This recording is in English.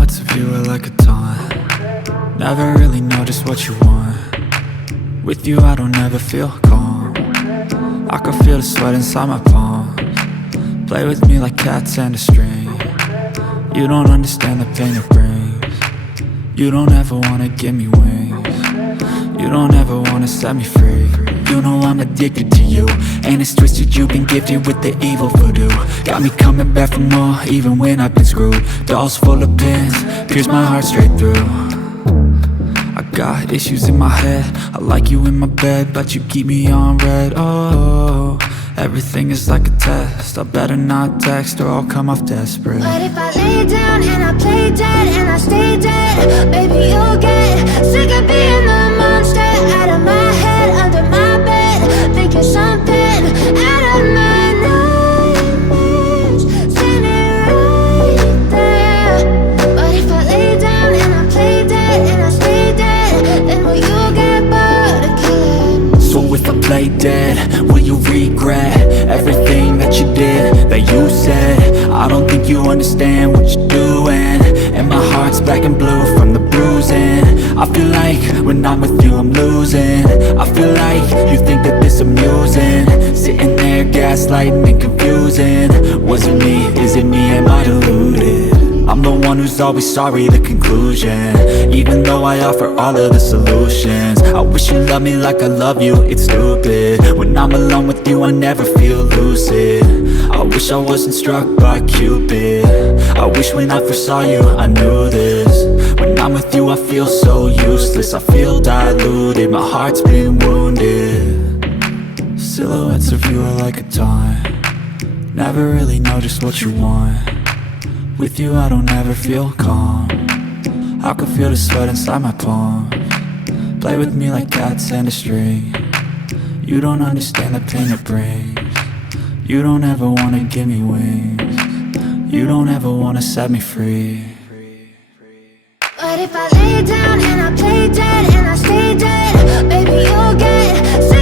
Silhouettes of you are like a taunt. Never really know just what you want. With you I don't ever feel calm. I can feel the sweat inside my palms. Play with me like cats and a string. You don't understand the pain it brings. You don't ever wanna give me wings. You don't ever wanna set me free. You know I'm addicted to you, and it's twisted, you've been gifted with the evil voodoo. Got me coming back for more, even when I've been screwed. Dolls full of pins, pierce my heart straight through. I got issues in my head, I like you in my bed, but you keep me on red. Oh, everything is like a test, I better not text or I'll come off desperate. But if I lay down and I play dead and I stay dead, baby you'll get sick of being the monster out of my head, under my bed, thinking something out of my nightmares, standing right there. But if I lay down and I play dead and I stay dead, then will you get bored of killing? So if I play dead, will you regret everything that you did, that you said? I don't think you understand what you're doing, and my heart's black and blue from the bruising. I feel like when I'm with you I'm losing. I feel like you think that this amusing, sitting there gaslighting and confusing. Was it me? Is it me? Am I deluded? I'm the one who's always sorry, the conclusion, even though I offer all of the solutions. I wish you loved me like I love you, it's stupid. When I'm alone with you I never feel lucid. I wish I wasn't struck by Cupid. I wish when I first saw you I knew this. When I'm with you I feel so useless, I feel diluted, my heart's been wounded. Silhouettes of you are like a taunt. Never really know just what you want. With you I don't ever feel calm. I can feel the sweat inside my palms. Play with me like cats and a string. You don't understand the pain it brings. You don't ever wanna give me wings. You don't ever wanna set me free. But if I lay down and I play dead and I stay dead, baby you'll get sick